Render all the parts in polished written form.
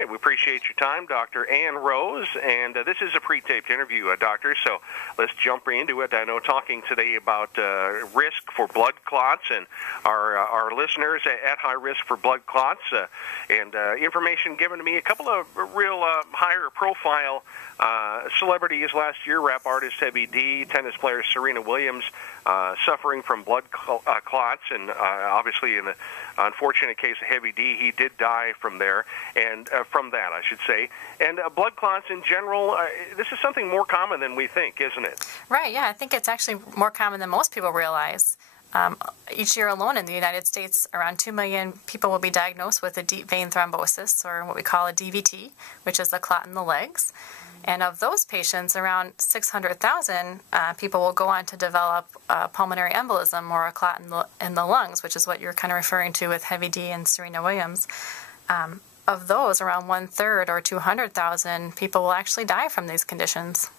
Hey, we appreciate your time, Dr. Ann Rose, and this is a pre-taped interview, Doctor, so let's jump into it. I know talking today about risk for blood clots and our listeners at high risk for blood clots, and information given to me, a couple of real higher profile celebrities last year, rap artist Heavy D, tennis player Serena Williams, suffering from blood clots, and obviously in the unfortunate case of Heavy D, he did die from there, and from that, I should say. And blood clots in general, this is something more common than we think, isn't it? Right, yeah, I think it's actually more common than most people realize. Each year alone in the United States, around 2 million people will be diagnosed with a deep vein thrombosis, or what we call a DVT, which is a clot in the legs. And of those patients, around 600,000 people will go on to develop pulmonary embolism, or a clot in the lungs, which is what you're kind of referring to with Heavy D and Serena Williams. Of those, around 1/3 or 200,000 people will actually die from these conditions.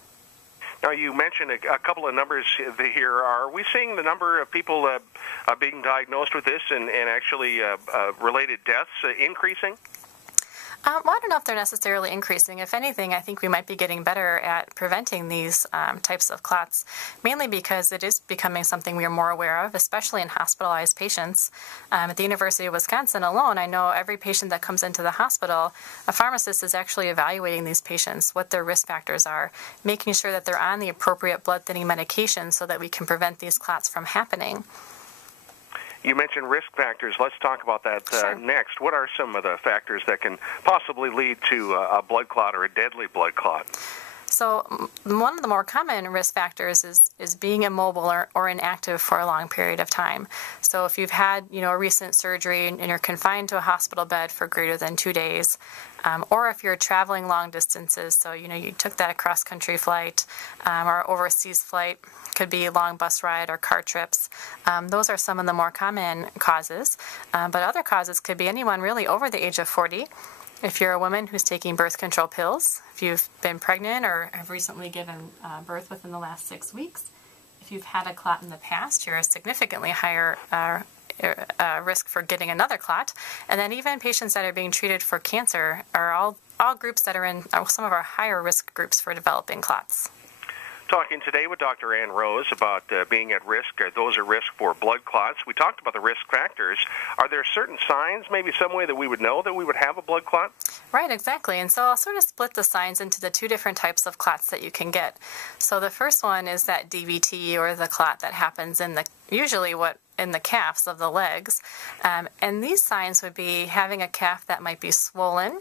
Now, you mentioned a couple of numbers here. Are we seeing the number of people being diagnosed with this and actually related deaths increasing? Well, I don't know if they're necessarily increasing. If anything, I think we might be getting better at preventing these types of clots, mainly because it is becoming something we are more aware of, especially in hospitalized patients. At the University of Wisconsin alone, I know every patient that comes into the hospital, a pharmacist is actually evaluating these patients, what their risk factors are, making sure that they're on the appropriate blood thinning medication so that we can prevent these clots from happening. You mentioned risk factors. Let's talk about that Sure. next. What are some of the factors that can possibly lead to a blood clot or a deadly blood clot? So one of the more common risk factors is being immobile or inactive for a long period of time. So if you've had a recent surgery and you're confined to a hospital bed for greater than 2 days, or if you're traveling long distances, so you took that cross-country flight or overseas flight, could be a long bus ride or car trips. Those are some of the more common causes, but other causes could be anyone really over the age of 40. If you're a woman who's taking birth control pills, if you've been pregnant or have recently given birth within the last 6 weeks, if you've had a clot in the past, you're a significantly higher risk for getting another clot. And then even patients that are being treated for cancer are all groups that are in some of our higher risk groups for developing clots. Talking today with Dr. Ann Rose about being at risk, or those at risk for blood clots. We talked about the risk factors. Are there certain signs, maybe some way that we would know that we would have a blood clot? Right, exactly. And so I'll sort of split the signs into the two different types of clots that you can get. So the first one is that DVT, or the clot that happens in the calves of the legs. And these signs would be having a calf that might be swollen.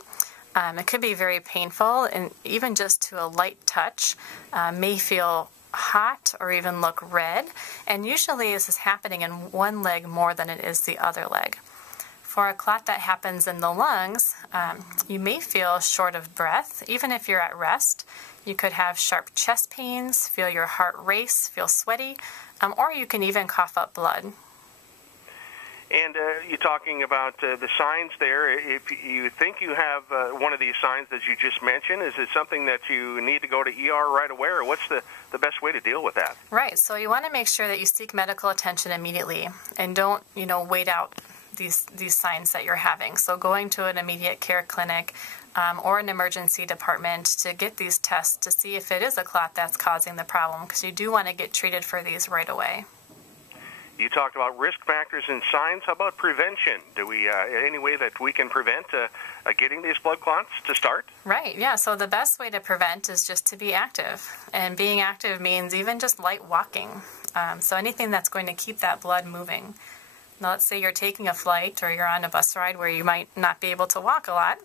It could be very painful, and even just to a light touch may feel hot or even look red. And usually this is happening in one leg more than it is the other leg. For a clot that happens in the lungs, you may feel short of breath, even if you're at rest. You could have sharp chest pains, feel your heart race, feel sweaty, or you can even cough up blood. And you're talking about the signs there. If you think you have one of these signs that you just mentioned, is it something that you need to go to ER right away, or what's the best way to deal with that? Right. So you want to make sure that you seek medical attention immediately and don't, wait out these signs that you're having. So going to an immediate care clinic or an emergency department to get these tests to see if it is a clot that's causing the problem, because you do want to get treated for these right away. You talked about risk factors and signs. How about prevention? Do we any way that we can prevent getting these blood clots to start? Right, yeah. So the best way to prevent is just to be active. And being active means even just light walking. So anything that's going to keep that blood moving. Now, let's say you're taking a flight or you're on a bus ride where you might not be able to walk a lot.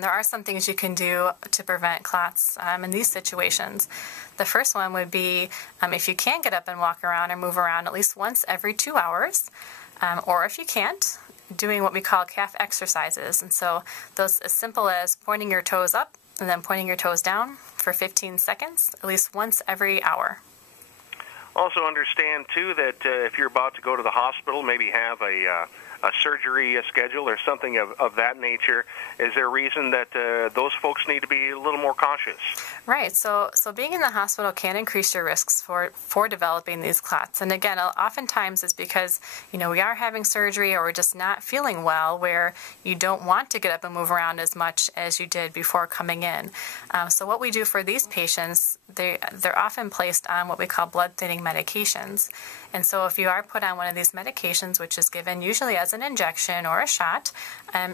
There are some things you can do to prevent clots in these situations. The first one would be if you can get up and walk around or move around at least once every 2 hours, or if you can't, doing what we call calf exercises. And so those as simple as pointing your toes up and then pointing your toes down for 15 seconds, at least once every hour. Also understand, too, that if you're about to go to the hospital, maybe have a surgery schedule or something of that nature, is there a reason that those folks need to be a little more cautious? Right. So being in the hospital can increase your risks for developing these clots. And again, oftentimes it's because, we are having surgery or we're just not feeling well, where you don't want to get up and move around as much as you did before coming in. So what we do for these patients, they're often placed on what we call blood thinning medications. And so if you are put on one of these medications, which is given usually as an injection or a shot,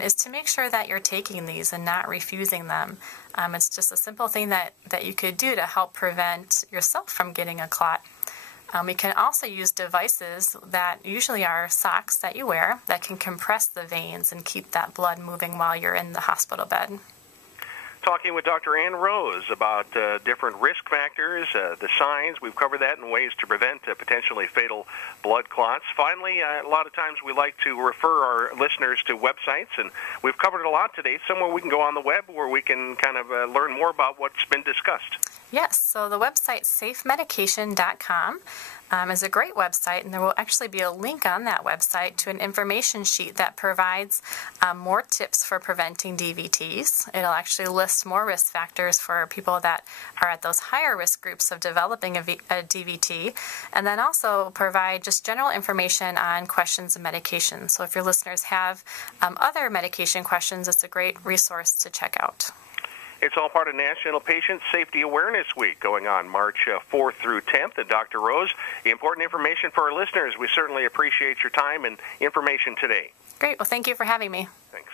is to make sure that you're taking these and not refusing them. It's just a simple thing that you could do to help prevent yourself from getting a clot. We can also use devices that usually are socks that you wear that can compress the veins and keep that blood moving while you're in the hospital bed. Talking with Dr. Ann Rose about different risk factors, the signs. We've covered that and ways to prevent potentially fatal blood clots. Finally, a lot of times we like to refer our listeners to websites, and we've covered a lot today. Somewhere we can go on the web where we can kind of learn more about what's been discussed. Yes, so the website safemedication.com is a great website, and there will actually be a link on that website to an information sheet that provides more tips for preventing DVTs. It'll actually list more risk factors for people that are at those higher risk groups of developing a DVT, and then also provide just general information on questions and medications. So if your listeners have other medication questions, it's a great resource to check out. It's all part of National Patient Safety Awareness Week going on March 4th through 10th. And Dr. Rose, the important information for our listeners. We certainly appreciate your time and information today. Great. Well, thank you for having me. Thanks.